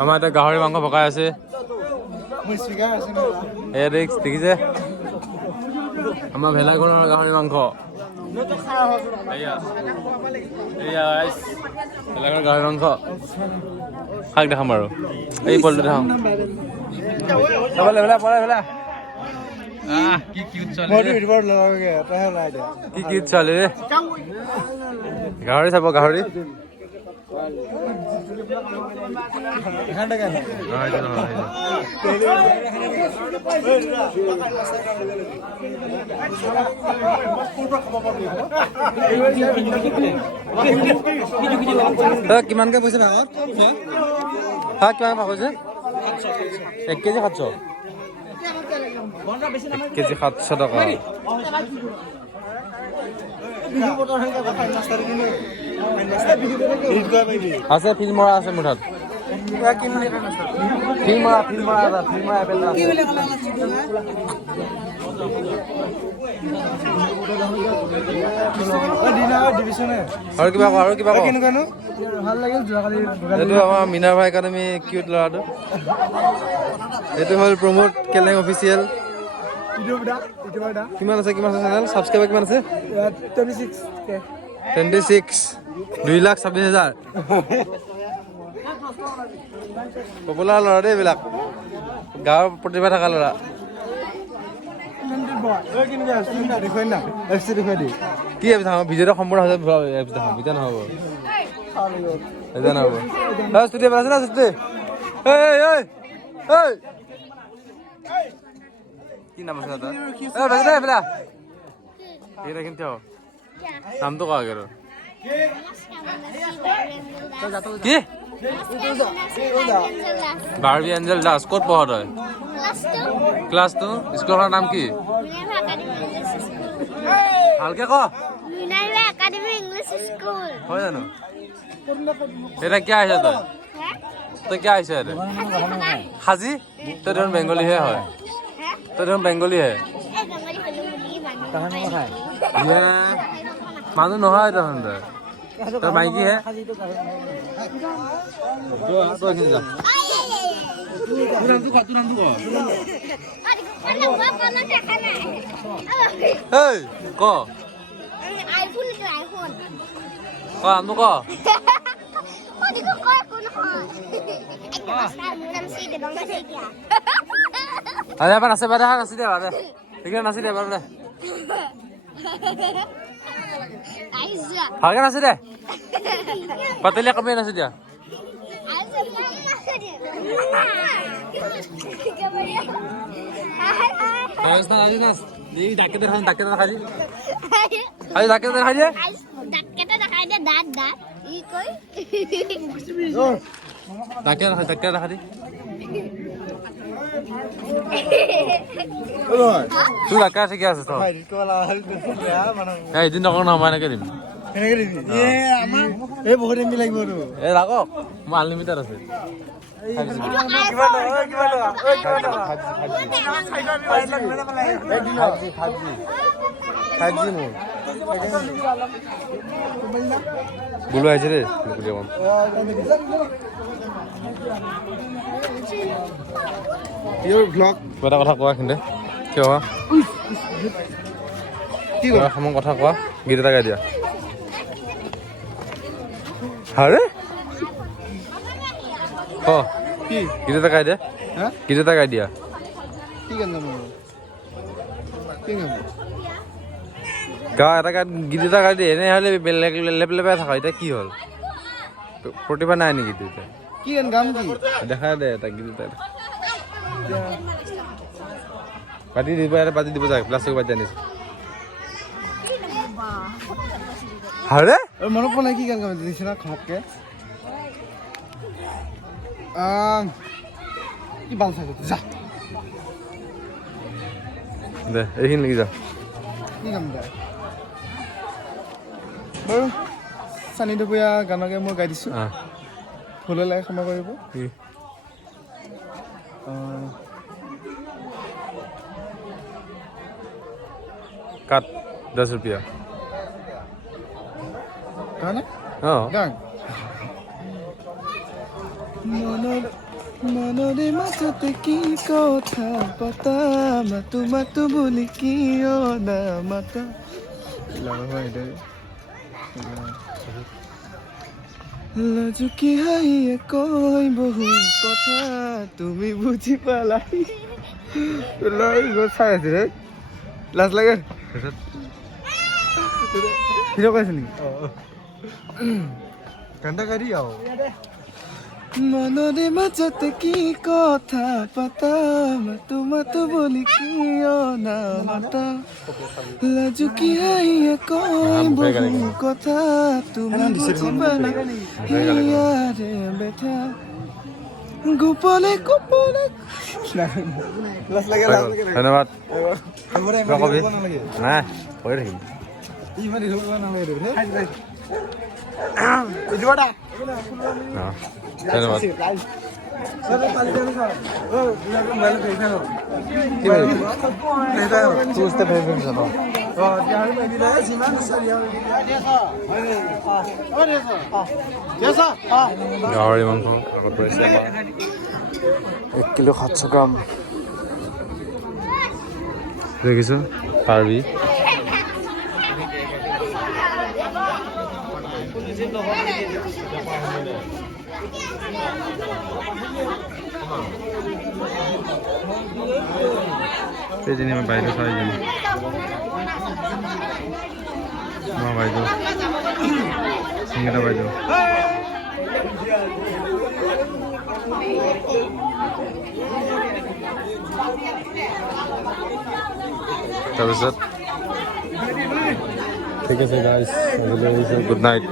আমাৰ এতিয়া গাহৰি মাংস পকাই আছে দেখিছে আমাৰ ভেলাঘৰৰ গাহৰি মাংস ভেলাঘৰ গাহৰি মাংস শাক দেখাম আৰু এই পলটো দেখাম কি কিউট ছোৱালী ৰে গাহৰি চাব গাহৰি কিমানকে পইচা ভাগত শাক কিমান ভাগ হৈছে 1 কেজি 700 1 কেজি 700 টকা আছে ফিল্ম মৰা আছে মোৰ তাত ফিল্ম মৰা আৰু কিবা ভাল লাগিল এইটো আমাৰ মিনাৰ্ভা একাডেমি কিউট ল'ৰাটো এইটো হ'ল প্ৰমোদ কেলেং অফিচিয়েল কিমান আছে চেনেল ছাবস্ক্ৰাইবাৰ কিমান আছে 26 2,26,000 পপুলাৰ ল'ৰা দেই এইবিলাক গাঁৱৰ প্ৰতিভা থকা ল'ৰা কি এপ চাওঁ ভিডিঅ'টো সম্পূৰ্ণ হৈছে এপ দেখাম এতিয়া নহ'ব ষ্টুডিঅ' আছে না ষ্টুডিঅ' কি নাম আছে দাদা এইটা কিন্তু নামটো কোৱা আৰু কি বাৰ্বি এঞ্জেল দাস ক'ত পঢ়া তই ক্লাছটো স্কুলৰ নাম কি ভালকে ক মিনাৰ্ভা একাডেমি ইংলিছ স্কুল হয় জানো এটা কি আহিছে তই কি আহিছে হাজি তই দেখোন বেংগলীহে হয় তই দেখোন বেংগলীহে মানুহ নহয় তখন তই মাইকীহে ক আমটো ক নাচে বাদে নাচি দে বাদে সেইকাৰণে নাচি দে বাদে ভালকে নাচি দে পাতিলে কমে নাচি দিয়া ঠিকে আছে এদিন নকওঁ নহয় মই এনেকে দিম বহুত এম বি লাগিব ৰাখক মোৰ আনলিমিটেড আছে বুলু আহিছে দেই এটা কথা কোৱা কিন্তু কিয় মোৰ কথা কোৱা গীত এটা গাই দিয়া আরে ও কি গীত এটা গাই দে গীত এটা গাই দিয়া কি গান গা এটা গান গীত এটা গাই দিয়ে এনেহ'লে বেলেগ লেপলেপাই থাকা এতিয়া কি হ'ল প্ৰতিভা নাই নেকি তেতিয়া কি গান গাম কি দেখা দে এটা গীত এটা পাতি দিব যায় প্লাষ্টিক পাতি আনিছে আরে মনত পৰা নাই কি গান গাম দিছে না খপকে কি বাল চাই যা দে এইখিনি লাগি যা কি গাম দে বাৰু সানি দুপৰীয়া গানকে মই গাই দিছোঁ ভুল লাগে ক্ষমা কৰিব কাট 10 रुपया অঁ মনৰে মাজতে কি কথা পতা মাতো মাতো বুলি কিয় নামাতা লাজুকি হাঁহিয়ে কয় বহু কথা তুমি বুজি পালাই চাই আছে ৰে লাজ লাগে হিৰ' কৈছে নেকি গানটা গাড়ি আৰু মনৰে মাজতে কি কথা পতা মাতো মাতো বুলি কিয় নামাতা লাজুকি হাঁহিয়ে কয় বহু কথা তুমি বুজি পালা ইয়াৰে বেঠা গোপনে গোপনে ধন্যবাদ কবি নাই হৈ থাকিম ধন্যবাদ গাহৰি মাংস আগত পৰিছে 1 কিলো 700 গ্ৰাম দেখিছো পাৰবি এইজনী মই বাইদেউ চাৰিজনী মই বাইদেউ সংগীতা বাইদেউ তাৰপিছত ঠিক আছে গাইজ গুড নাইট